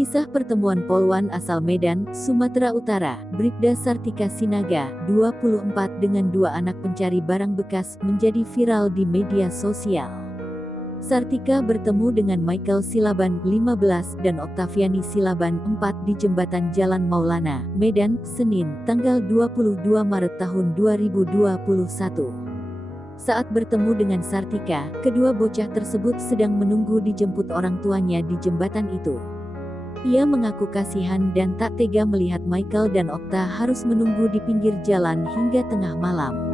Kisah pertemuan polwan asal Medan, Sumatera Utara, Bribda Sartika Sinaga, 24 dengan dua anak pencari barang bekas menjadi viral di media sosial. Sartika bertemu dengan Michael Silaban, 15, dan Oktaviani Silaban, 4 di Jembatan Jalan Maulana, Medan, Senin, tanggal 22 Maret tahun 2021. Saat bertemu dengan Sartika, kedua bocah tersebut sedang menunggu dijemput orang tuanya di jembatan itu. Ia mengaku kasihan dan tak tega melihat Michael dan Okta harus menunggu di pinggir jalan hingga tengah malam.